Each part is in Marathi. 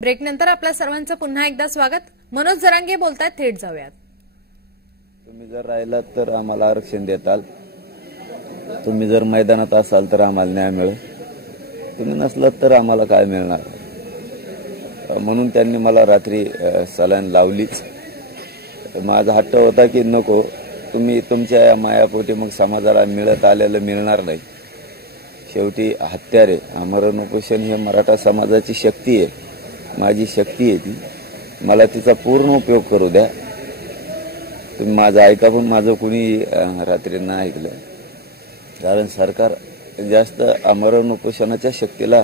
ब्रेक नंतर आपल्या सर्वांचं पुन्हा एकदा स्वागत। मनोज जरांगे बोलतायत, थेट जाऊयात। तुम्ही जर राहिलात तर आम्हाला आरक्षण देताल, तुम्ही जर मैदानात असाल तर आम्हाला न्याय मिळेल, तुम्ही नसलात तर आम्हाला काय मिळणार। म्हणून त्यांनी मला रात्री सलाईन लावलीच। माझा हट्ट होता की नको, तुम्ही तुमच्या या मायापोटी मग समाजाला मिळत आलेलं मिळणार नाही। शेवटी हत्यारे आमरण उपोषण हे मराठा समाजाची शक्ती आहे, माझी शक्ती आहे ती, मला तिचा पूर्ण उपयोग करू द्या। तुम्ही माझं ऐका, पण माझं कुणी रात्री नाही ऐकलं, कारण सरकार जास्त आमरण उपोषणाच्या शक्तीला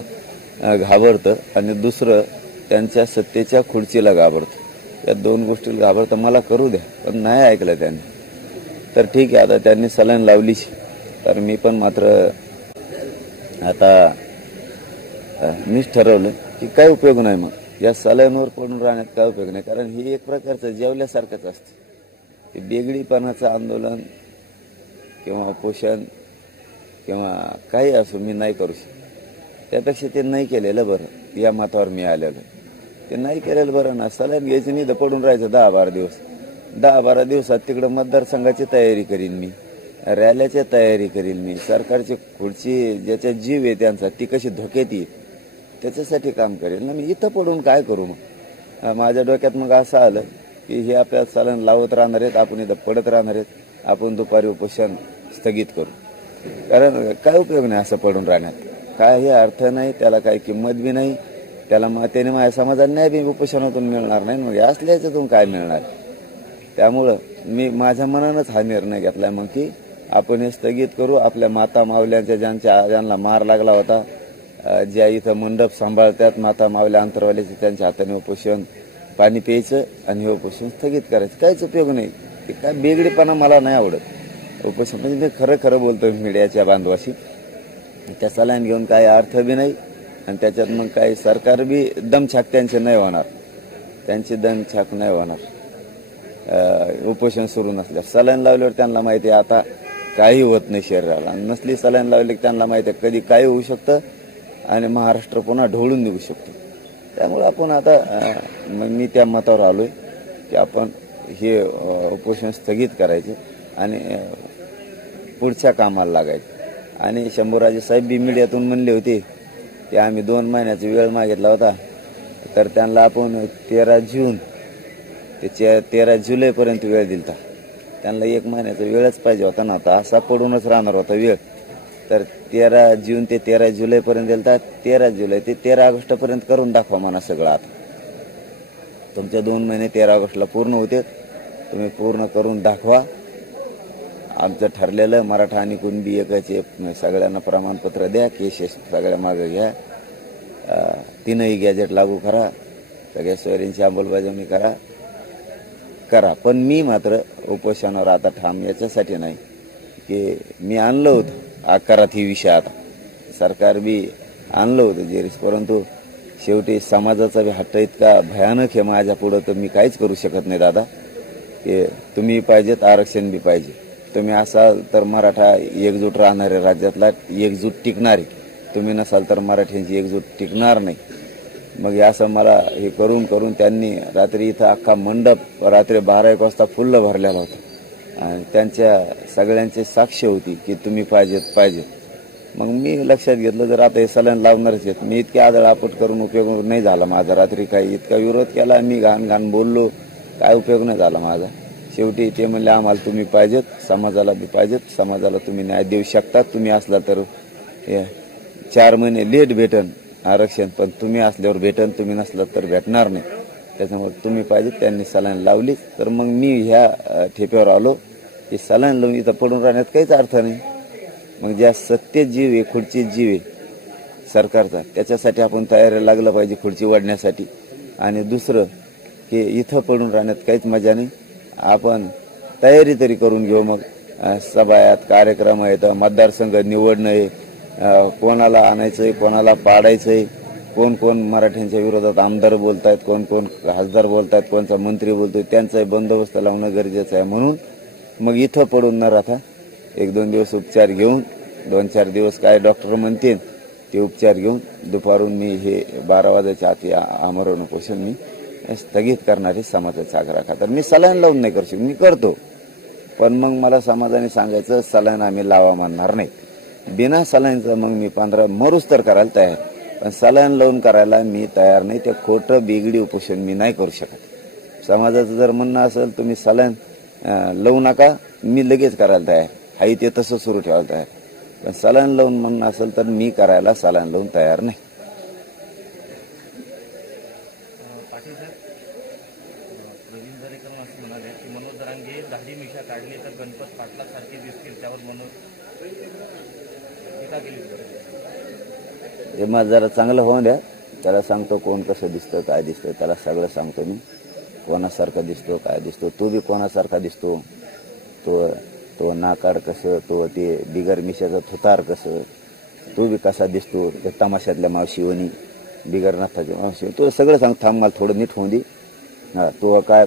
घाबरतं आणि दुसरं त्यांच्या सत्तेच्या खुर्चीला घाबरतं। या दोन गोष्टीला घाबरतं, मला करू द्या, पण नाही ऐकलं त्यांनी। तर ठीक आहे, आता त्यांनी सलाईन लावलीच, तर मी पण मात्र आता मीच ठरवलं की काही उपयोग नाही, मग या सलाईनवर पडून राहण्यात काय उपयोग नाही, कारण ही एक प्रकारचं जेवल्यासारखंच असतं। बेगडीपणाचं आंदोलन किंवा उपोषण किंवा काही असो मी नाही करू शकत, त्यापेक्षा ते नाही केलेलं बरं। या मतावर मी आलेलो, ते नाही केलेलं बरं ना। सलाईन घ्यायचं नाही तर पडून राहायचं 10-12 दिवस। 10-12 दिवसात तिकडं मतदारसंघाची तयारी करीन मी, रॅल्याची तयारी करीन मी, सरकारची खुर्ची ज्याच्या जीव आहे त्यांचा ती कशी धोक्यात येईल त्याच्यासाठी काम करेल ना मी। इथं पडून काय करू मग? माझ्या डोक्यात मग असं आलं की हे आपल्याला सलाईन लावत राहणार आहेत, आपण इथं पडत राहणार आहेत, आपण दुपारी उपोषण स्थगित करू, कारण काय उपयोग नाही असं पडून राहण्यात, काही अर्थ नाही, त्याला काही किंमत बी नाही, त्याला त्याने माझ्या समाजाला न्याय बी उपोषणातून मिळणार नाही, मग असल्याच्यातून काय मिळणार। त्यामुळं मी माझ्या मनानंच हा निर्णय घेतलाय मग की आपण हे स्थगित करू। आपल्या माता मावल्यांच्या ज्यांना मार लागला होता, ज्या इथं मंडप सांभाळतात माता मावल्या अंतरवाल्याचे, त्यांच्या हाताने उपोषण पाणी प्यायचं आणि हे उपोषण स्थगित करायचं, काहीच उपयोग नाही। ते काय बेगडीपणा मला नाही आवडत। उपोषण म्हणजे मी खरं खरं बोलतोय मीडियाच्या बांधवाशी, त्या सलाईन घेऊन काही अर्थ बी नाही आणि त्याच्यात मग काही सरकार बी दमछाक त्यांचे नाही होणार, त्यांची दमछाक नाही होणार। उपोषण सुरू नसल्यावर सलाईन लावल्यावर त्यांना माहिती आहे आता काही होत नाही शरीराला, आणि नसली सलाईन लावली त्यांना माहिती आहे कधी काय होऊ शकतं आणि महाराष्ट्र पुन्हा ढवळून निघू शकतो। त्यामुळे आपण आता मी त्या मतावर आलोय की आपण हे उपोषण स्थगित करायचे आणि पुढच्या कामाला लागायचं। आणि शंभूराजे साहेब बी मीडियातून म्हणले होते की आम्ही 2 महिन्याचा वेळ मागितला होता, तर त्यांना आपण 13 जून ते 13 जुलैपर्यंत वेळ दिलता, त्यांना 1 महिन्याचा वेळच पाहिजे होता ना, आता असा पडूनच राहणार होता वेळ। तर 13 जून ते 13 जुलैपर्यंत दिलता, 13 जुलै ते 13 ऑगस्टपर्यंत करून दाखवा म्हणा सगळं। आता तुमचे 2 महिने 13 ऑगस्टला पूर्ण होते, तुम्ही पूर्ण करून दाखवा। आमचं ठरलेलं मराठा आणि कुणबी एकाचे सगळ्यांना प्रमाणपत्र द्या, केसेस सगळ्या मागे घ्या, 3ही गॅजेट लागू करा, सगळ्या सोयरींची अंमलबजावणी करा। पण मी मात्र उपोषणावर आता ठाम याच्यासाठी नाही की मी आणलं होतं आकारात ही विषय, आता सरकार बी आणलं होतं जेरीस, परंतु शेवटी समाजाचा बी हट्ट इतका भयानक आहे माझ्या पुढं, तर मी काहीच करू शकत नाही दादा। की तुम्ही पाहिजेत, आरक्षण बी पाहिजे, तुम्ही असाल तर मराठा एकजूट राहणार आहे, राज्यातला एकजूट टिकणार आहे, तुम्ही नसाल तर मराठ्यांची एकजूट टिकणार नाही। मग असं मला हे करून त्यांनी रात्री इथं अख्खा मंडप रात्री 12-1 वाजता फुल्ल भरलेला होता आणि त्यांच्या सगळ्यांची साक्ष होती की तुम्ही पाहिजेत। मग मी लक्षात घेतलं जर आता हे सलाईन लावणारच आहेत, मी इतके आदळआपट करून उपयोग नाही झाला माझा। रात्री काही इतका विरोध केला, मी घाण बोललो, काय उपयोग नाही झाला माझा। शेवटी ते म्हणले आम्हाला तुम्ही पाहिजेत, समाजाला बी पाहिजेत, समाजाला तुम्ही न्याय देऊ शकता, तुम्ही असला तर 4 महिने लेट भेटन आरक्षण, पण तुम्ही असल्यावर भेटन, तुम्ही नसलात तर भेटणार नाही, त्याच्यामुळे तुम्ही पाहिजे। त्यांनी सलाईन लावली, तर मग मी ह्या ठेप्यावर आलो की सलाईन लावून इथं पडून राहण्यात काहीच अर्थ नाही। मग ज्या सत्तेत जीव आहे, खुर्चीत जीव आहे सरकारचा, त्याच्यासाठी आपण तयारीला लागलं पाहिजे खुर्ची वाढण्यासाठी। आणि दुसरं की इथं पडून राहण्यात काहीच मजा नाही, आपण तयारी तरी करून घेऊ। मग सभा आहेत, कार्यक्रम आहेत, मतदारसंघ निवडणं आहे, कोणाला आणायचंय, कोणाला पाडायचंय, कोण मराठ्यांच्या विरोधात आमदार बोलतायत, कोण खासदार बोलतायत, कोणचा मंत्री बोलतोय, त्यांचा बंदोबस्त लावणं गरजेचं आहे। म्हणून मग इथं पडून न राहता 1-2 दिवस उपचार घेऊन, 2-4 दिवस काय डॉक्टर म्हणतील ते उपचार घेऊन दुपारून मी हे 12 वाजायच्या आत आमरण उपोषण मी स्थगित करणारे समाजाचा आग्रह खातर. मी सलाईन लावून नाही करू शकत, मी करतो, पण मग मला समाजाने सांगायचं सलाईन आम्ही लावा म्हणणार नाही. बिना सलाईनचं मग मी 15 मरूच तर करायला तयार, पण सलाईन लावून करायला मी तयार नाही. ते खोटं बिगडी उपोषण मी नाही करू शकत. समाजाचं जर म्हणणं असेल तुम्ही सलाईन लावू नका, मी लगेच करायला तयार आहे, ते तसं सुरू ठेवायला तयार. पण सलाईन लावून म्हणणं असेल तर मी करायला सलाईन लावून तयार नाही. पाटील साहेब, प्रवीण दरेकर असं म्हणाले की मनोज जरांगे दाढी मिशा काढली तर गणपत पाटलासारखे दिसतील, त्यावर मनोज टीका केली. हे माझं जरा चांगलं होऊन द्या, त्याला सांगतो कोण कसं दिसतं काय दिसतं, त्याला सगळं सांगतो मी, कोणासारखा दिसतो काय दिसतो. तो बी कोणासारखा दिसतो, तो नाकार कसं, तो ते बिगर मिशाचं थुतार कसं, तो बी कसा दिसतो, ते तमाशातल्या मावशीवणी बिगर नाथाच्या मावशी, तो सगळं सांग. थांब मला थोडं नीट होऊन दे. तो काय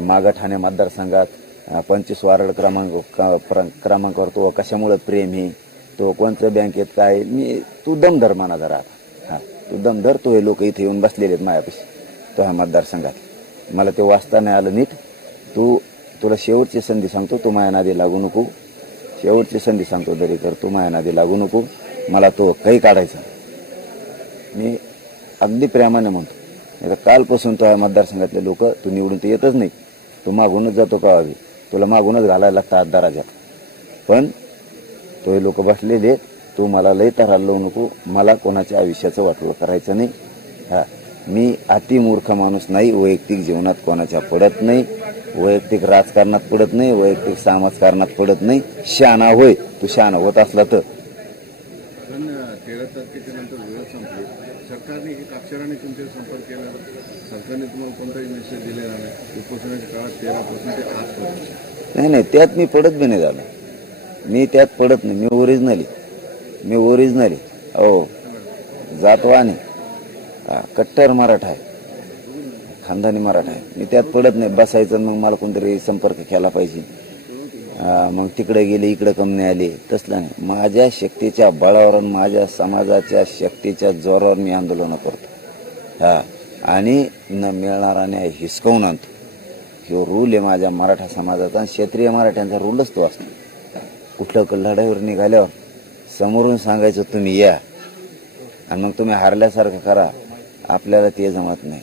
मागं ठाणे मतदारसंघात 25 वार्ड क्रमांकावर तो कशामुळे प्रेम आहे, तो कोणत्या बँकेत काय, मी तू दमधर माना जरा. तू दमधर. तो हे लोक इथे येऊन बसलेले आहेत मायापाशी, तो ह्या मतदारसंघात. मला ते वाचता नाही आलं नीट. तुला शेवटची संधी सांगतो, तू माया नादी लागू नको. शेवटची संधी सांगतो दरेकर, तू माया नादी लागू नको. मला तो काही काढायचा, मी अगदी प्रेमाने म्हणतो. आता कालपासून तो ह्या मतदारसंघातले लोक, तू निवडून तर येतच नाही, तू मागूनच जातो का हवी, तुला मागूनच घालायला लागतं हातदाराच्या. पण तो हे लोक बसलेले, तू मला लई तरार लावू नको. मला कोणाच्या आयुष्याचं वाटोळं करायचं नाही. मी अति मूर्ख माणूस नाही, वैयक्तिक जीवनात कोणाच्या पडत नाही, वैयक्तिक राजकारणात पडत नाही, वैयक्तिक समाजकारणात पडत नाही. शहाणा होय, तू शहाणा होत असला तर. पण 13 तारखेच्या नंतर वेळ संपली, सरकारने एक अक्षराने तुमच्या संपर्क केला, सरकारने तुम्हाला कोणताही मेसेज दिलेला नाही. उपोषणाच्या काळात 13 पासून ते आजपर्यंत. नाही, त्यात मी पडत बी नाही झालो. मी त्यात पडत नाही. मी ओरिजिनली हो जातवानी कट्टर मराठा आहे, खानदानी मराठा आहे. मी त्यात पडत नाही. बसायचं मग मला कोणतरी संपर्क केला पाहिजे, मग तिकडे गेले इकडे कम नाही आले, तसलं नाही. माझ्या शक्तीच्या बळावर, माझ्या समाजाच्या शक्तीच्या जोरावर मी आंदोलन करतो. आणि न मिळणारा न्याय हिसकावून आणतो. ह्यो रूल आहे माझ्या मराठा समाजाचा, आणि क्षेत्रीय मराठ्यांचा रूलच तो असतो. कुठलं लढाईवर निघाल्यावर समोरून सांगायचं तुम्ही या, आणि मग तुम्ही हारल्यासारखं करा. आपल्याला ते जमत नाही.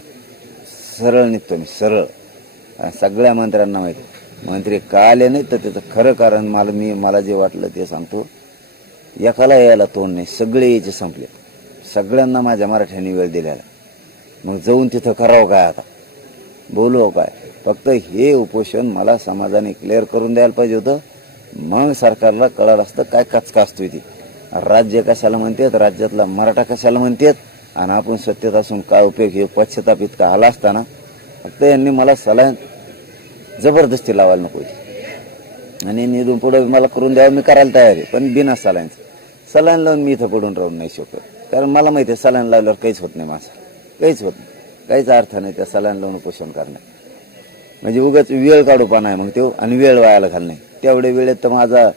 सरळ निघतो मी, सरळ. सगळ्या मंत्र्यांना माहिती, मंत्री का आले नाही तर त्याचं खरं कारण मला जे वाटलं ते सांगतो. एकाला यायला तोंड नाही, सगळे यायचे संपले. सगळ्यांना माझ्या मराठ्यांनी वेळ दिलेला. मग जाऊन तिथं करावं काय, आता बोलू काय. फक्त हे उपोषण मला समाजाने क्लिअर करून द्यायला पाहिजे होतं. मग सरकारला कळलं असतं काय कचका असतोय ती. राज्य कशाला म्हणतात, राज्यातला मराठा कशाला म्हणतात, आणि आपण सत्तेत असून काय उपयोग. हे पश्चाताप इतका आला असताना फक्त यांनी मला सलाईन जबरदस्ती लावायला नको, आणि निधून पुढे मला करून द्यावं, मी करायला तयार आहे. पण बिना सलाईन लावून मी इथं पडून राहून नाही शकत. कारण मला माहिती आहे सलाईन लावल्यावर काहीच होत नाही, माझं काहीच होत नाही, काहीच अर्थ नाही त्या सलाईन लावून उपोषण करणे. म्हणजे उगाच वेळ काढूपणा आहे मग तो, आणि वेळ वायाला घाल नाही. तेवढ्या वेळेत तर माझा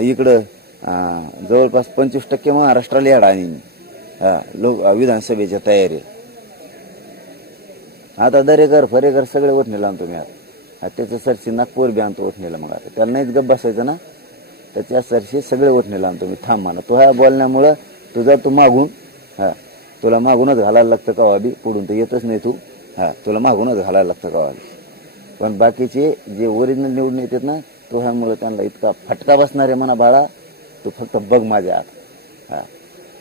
इकडं जवळपास 25% महाराष्ट्राला येडा आणि विधानसभेच्या तयारी. आता दरेकर फरेकर सगळे ओठणीला आणतो मी. आता त्याच्या सरशी नागपूर बी आणतो ओठणीला. मग आता त्याला नाहीच गप बसायचं ना, त्याच्या सरशी सगळे ओठणीला आणतो मी. थांब म्हणा, तो ह्या बोलण्यामुळं तू मागून तुला मागूनच घालायला लागतं का वाबी, पुढून तर येतच नाही तू. तुला मागूनच घालायला लागतं का वाबी. पण बाकीचे जे ओरिजिनल निवडून येतात ना, तो ह्यामुळे त्यांना इतका फटका बसणार आहे म्हणा. बाळा तू फक्त बघ माझ्या आत,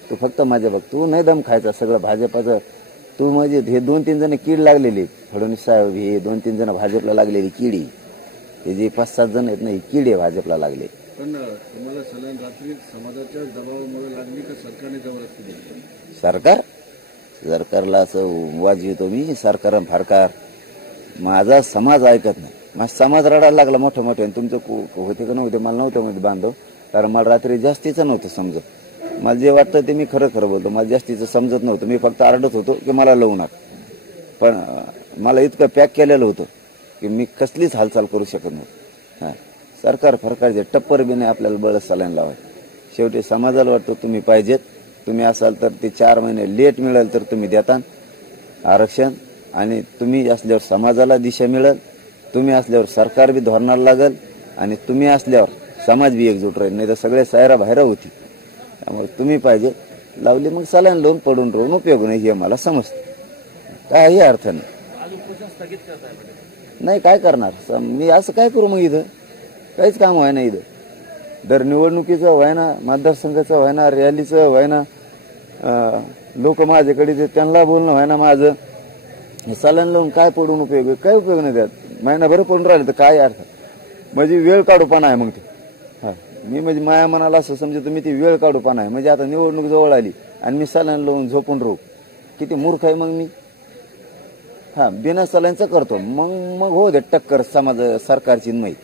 तू फक्त माझ्या बघ. तू नाही दम खायचा सगळं भाजपाचं. तू म्हणजे हे 2-3 जण कीड लागलेली, फडणवीस साहेब, हे 2-3 जण भाजपला लागलेली किडी, हे जे 5-7 जण आहेत ना, ही किडी आहे भाजपला लागले. पण तुम्हाला सलाईन रात्री समाजाच्या दबावामुळे लागली का सरकारने जबरदस्ती दिली? सरकारला असं वाजवितो मी, सरकार फारकार. माझा समाज ऐकत नाही. माझा समाज रडायला लागला मोठं मोठं. तुमचं होते का नव्हते मला नव्हतं मध्ये बांधव, कारण मला रात्री जास्तीचं नव्हतं समजत. मला जे वाटतं ते मी खरं खरं बोलतो. मला जास्तीचं समजत नव्हतं. मी फक्त आरडत होतो की मला लावू नका. पण मला इतकं पॅक केलेलं होतं की मी कसलीच हालचाल करू शकत नव्हतो. सरकार फरकारचे टप्पर बी नाही आपल्याला बळ सलाईन लावायचं. शेवटी समाजाला वाटतं तुम्ही पाहिजेत, तुम्ही असाल तर ते 4 महिने लेट मिळेल तर तुम्ही देता आरक्षण, आणि तुम्ही असल्यावर समाजाला दिशा मिळेल, तुम्ही असल्यावर सरकार बी धोरणाला लागल, आणि तुम्ही असल्यावर समाज बी एकजूट राहील. नाही तर सगळे सायरा बाहेर होती. त्यामुळे तुम्ही पाहिजे लावली, मग सलाईन लावून पडून राहून उपयोग नाही, हे मला समजतं. काही अर्थ नाही. आज उपोषण स्थगित करताय म्हणजे नाही, काय करणार मी, असं काय करू मग? इथं काहीच काम व्हाय ना. इथं दर निवडणुकीचं व्हाय ना, मतदारसंघाचं व्हाय ना, रॅलीचं व्हाय ना, लोक माझ्याकडे येतात त्यांना बोलणं व्हाय ना. माझं सलाईन लावून काय पडून उपयोग आहे? काय उपयोग नाही त्यात. महिनाभर पडून राहिले तर काय अर्थ? म्हणजे वेळ काढूपणा आहे मग ते. हा, मी म्हणजे माया मनाला असं समजतो मी, ती वेळ काढूपणा आहे. म्हणजे आता निवडणूक जवळ आली आणि मी सलाईन लावून झोपून राहू, किती मूर्ख आहे मग मी. हा, बिना सलाईनचं करतो, मग हो दे टक्कर समाज सरकारची माहीत,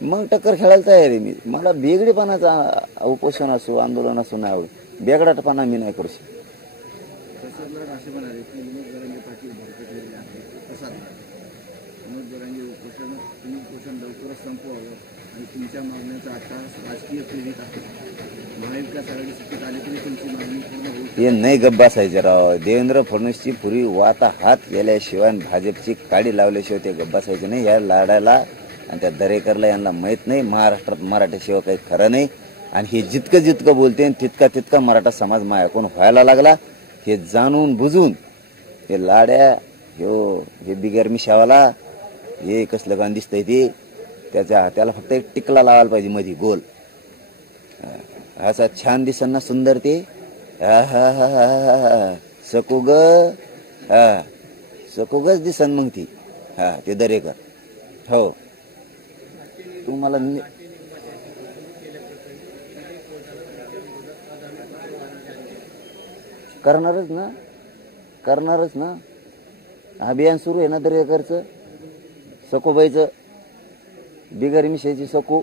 मग टक्कर खेळायला तयार आहे मी. मला बेगडेपणाचा उपोषण असो, आंदोलन असो नाही आवडत. बेगडाटपणा मी नाही करू शकत. असे म्हणाले की मनोज जरांगे पाटील भरकटलेले आहेत, कसा मनोज जरांगे तुम्ही उपोषण लवकरच संपवावं आणि तुमच्या मागण्याचा आता राजकीय प्रेरित आहे. महाविकास आघाडी सत्तेत आली तरी तुमची मागणी पूर्ण होईल. हे नाही गप्प बसायचे राव. देवेंद्र फडणवीसची पुरी वाता हात गेल्याशिवाय, भाजपची काडी लावल्याशिवाय ते गप्प बसायचे नाही. या लाडाला आणि त्या दरेकरला यांना माहित नाही महाराष्ट्रात मराठीशिवाय काही खरं नाही. आणि हे जितकं जितकं बोलते तितका तितका मराठा समाज मायाकून व्हायला लागला. हे जाणून बुजून हे लाड्या, हे बिगर मिशावाला, हे कसलं गाण दिसतंय ते, त्याला फक्त एक टिकला लावायला पाहिजे मध्ये गोल, असा छान दिसन ना सुंदर ते. सकूग सकूगच दिसन मग ती. हा, ते दरेकर. हो, तुम्हाला करणारच ना. अभियान सुरू आहे ना दरेकरचं, सकोबाईचं, बिगर मिशाची सकू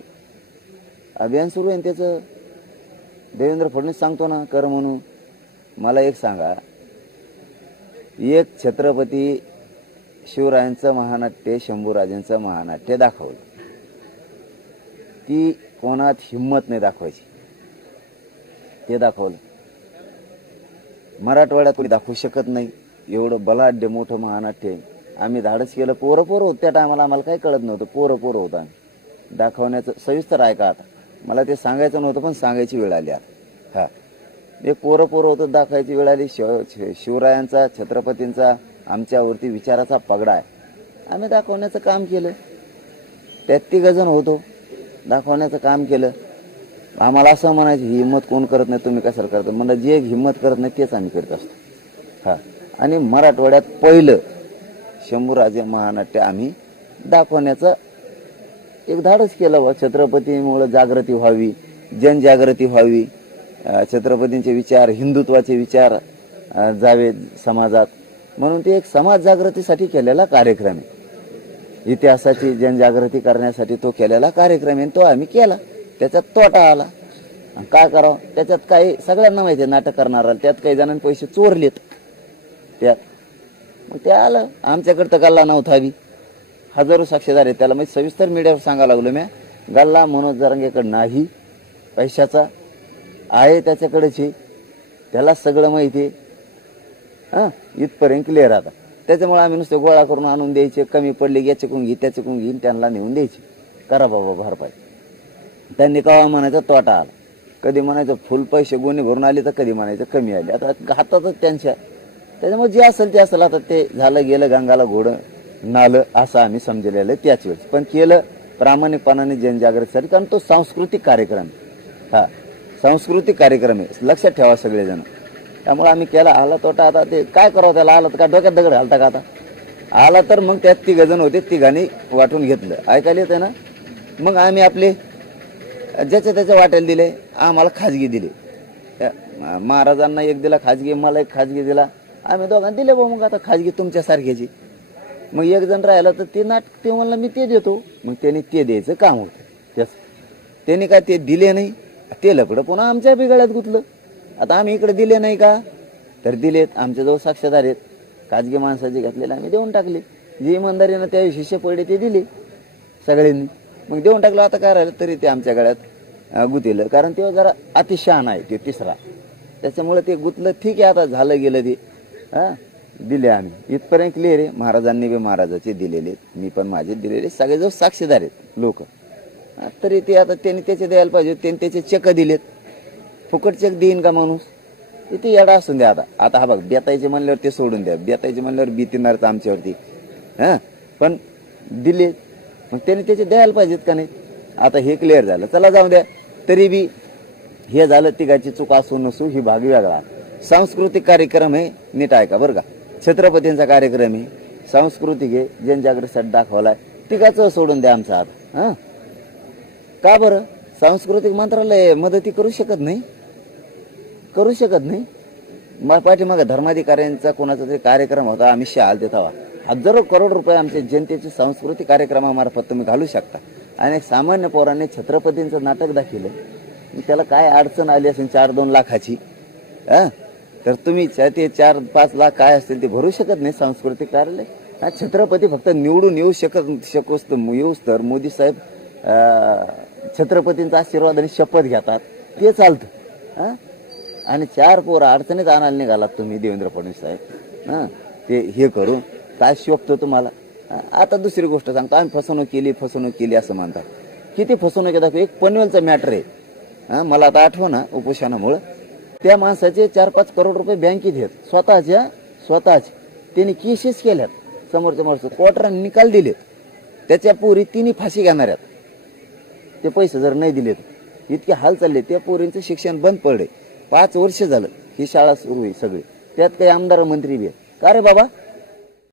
अभियान सुरू आहे त्याचं. देवेंद्र फडणवीस सांगतो ना कर म्हणून. मला एक सांगा, एक छत्रपती शिवरायांचं महानाट्य, शंभूराजांचं महानाट्य दाखवलं, ती कोणात हिंमत नाही दाखवायची, ते दाखवलं. मराठवाड्यात कोणी दाखवू शकत नाही एवढं बलाढ्य मोठं महानाट्य. आम्ही धाडस केलं, पोरं होत त्या टायमाला, आम्हाला काही कळत नव्हतं, पोरं होतं आम्ही दाखवण्याचं. सविस्तर ऐका आता, मला ते सांगायचं नव्हतं पण सांगायची वेळ आली आता. हा, एक पोरं होतं, दाखवायची वेळ आली. शिवरायांचा, छत्रपतींचा आमच्यावरती विचाराचा पगडा आहे, आम्ही दाखवण्याचं काम केलं. 33 जण होतो, दाखवण्याचं काम केलं. आम्हाला असं म्हणायचं ही हिंमत कोण करत नाही, तुम्ही कशाला करता? म्हणजे जे हिंमत करत नाही तेच आम्ही करत असतो. हा, आणि मराठवाड्यात पहिलं शंभूराजे महानाट्य आम्ही दाखवण्याचं एक धाडस केलं. व छत्रपतीमुळे जागृती व्हावी, जनजागृती व्हावी, छत्रपतींचे विचार, हिंदुत्वाचे विचार जावे समाजात, म्हणून ते एक समाज जागृतीसाठी केलेला कार्यक्रम आहे. इतिहासाची जनजागृती करण्यासाठी तो केलेला कार्यक्रम आहे, तो आम्ही केला. त्याच्यात तोटा आला, काय करावं? त्याच्यात काही सगळ्यांना माहिती आहे, नाटक करणारा त्यात काही जणांनी पैसे चोरलेत त्यात, मग ते आलं. आमच्याकडे तर गल्ला नव्हता बी, हजारो साक्षीदार आहेत त्याला. म्हणजे सविस्तर मीडियावर सांगायला लागलो मी, गल्ला मनोज जरांगेकडे नाही, पैशाचा आहे त्याच्याकडेच, त्याला सगळं माहिती आहे. हा, इथपर्यंत क्लिअर आता. त्याच्यामुळे आम्ही नुसते गोळा करून आणून द्यायचे, कमी पडले याच्याकडून घे त्याच्याकडून घेईन, त्यांना नेऊन द्यायचे, करा बाबा भरपाई. त्यांनी कवा म्हणायचा तोटा आला, कधी म्हणायचं फुल पैसे गोणी भरून आले, तर कधी म्हणायचं कमी आले. आता हातातच त्यांच्या, त्याच्यामुळे जे असेल ते असेल. आता ते झालं गेलं, गंगाला घोडं नालं असं आम्ही समजलेलं आहे त्याच वेळेस. पण केलं प्रामाणिकपणाने जनजागृतीसाठी, कारण तो सांस्कृतिक कार्यक्रम. हा, सांस्कृतिक कार्यक्रम आहे, लक्षात ठेवा सगळेजण. त्यामुळे आम्ही केला. आला तोटा, आता ते काय करावं त्याला? आला तर काय डोक्यात दगड घालता का? आता आला तर मग त्यात 3 जण होते, 3घांनी वाटून घेतलं. ऐकायला येते ना? मग आम्ही आपले ज्याच्या त्याच्या वाट्याला दिले, आम्हाला खाजगी दिले. महाराजांना एक दिला खाजगी, मला एक खाजगी दिला, आम्ही दोघांना दिले. मग आता खाजगी तुमच्यासारख्याची. मग एक जण राहिला तर ते नाटक, ते म्हणलं मी ते देतो, मग त्यांनी ते द्यायचं काम होतं त्याच. त्यांनी काय ते दिले नाही, ते लकडं पुन्हा आमच्या बिघाड्यात गुतलं. आता आम्ही इकडे दिले नाही का? तर दिलेत. आमच्याजवळ साक्षीदार आहेत, खाजगी माणसाचे घेतलेले आम्ही देऊन टाकले. जे इमानदारीनं त्या शिष्य पडले ते दिले सगळ्यांनी, मग देऊन टाकलं. आता काय राहिलं तरी ते आमच्या गळ्यात गुतीलं, कारण तेव्हा जरा अतिशहाणा आहे ते 3रा. त्याच्यामुळे ते गुतलं. ठीक आहे, आता झालं गेलं ते. हा, दिले आम्ही इथपर्यंत क्लिअर आहे. महाराजांनी बी महाराजाचे दिलेले, मी पण माझे दिलेले, सगळे जो साक्षीदार आहेत लोक. तरी ते आता त्यांनी त्याचे द्यायला पाहिजे. त्यांनी त्याचे चेक दिलेत. फुकट चेक देईन का माणूस? इथे येडा असून द्या. आता हा बघ, बेतायचे म्हणल्यावर ते सोडून द्या. बेतायचे म्हणल्यावर बीतीनारच आमच्यावरती. हा, पण दिले मग त्यांनी त्याचे द्यायला पाहिजेत का नाही? आता हे क्लिअर झालं, चला जाऊ द्या. तरी बी हे झालं, तिघाची चूक असू नसू ही भाग वेगळा. सांस्कृतिक कार्यक्रम आहे, नीट ऐका बरं का. छत्रपतींचा कार्यक्रम आहे, सांस्कृतिक आहे, जनजागृतीसाठी दाखवलाय. तिघाचं सोडून द्या आमचा हात. हा, का बरं? सांस्कृतिक मंत्रालय मदती करू शकत नाही? करू शकत नाही? पाठीमागे धर्माधिकाऱ्यांचा कोणाचा तरी कार्यक्रम होता, अमित शहा आलते तेव्हा. हजारो करोड रुपये आमच्या जनतेचे सांस्कृतिक कार्यक्रमामार्फत तुम्ही घालू शकता. आणि एक सामान्य पोराने छत्रपतींचं नाटक दाखवलं, त्याला काय अडचण आली असेल 4-2 लाखाची. तर तुम्ही ते 4-5 लाख काय असतील ते भरू शकत नाही सांस्कृतिक कार्यालय. छत्रपती फक्त निवडून येऊस तर मोदी साहेब छत्रपतींचा आशीर्वाद आणि शपथ घेतात, ते चालतं. आणि 4 पोरं अडचणीत आणायला निघालात तुम्ही देवेंद्र फडणवीस साहेब. ते हे करून काय शोभतो तुम्हाला? आता दुसरी गोष्ट सांगतो, आम्ही फसवणूक केली असं म्हणतात. किती फसवणूक दाखव. एक पनवेलचा मॅटर आहे, मला आता आठवना उपोषणामुळे. त्या माणसाचे 4-5 करोड रुपये बँकेत आहेत, स्वतःचे त्यांनी केसेस केल्यात. समोरच्या माणसं कोर्टाने निकाल दिले, त्याच्या पोरी तिन्ही फाशी घेणार आहेत ते पैसे जर नाही दिले तर. इतके हाल चालले. त्या पोरींचं शिक्षण बंद पडले. 5 वर्ष झालं ही शाळा सुरू आहे सगळी. त्यात काही आमदार मंत्री बी आहेत का रे बाबा?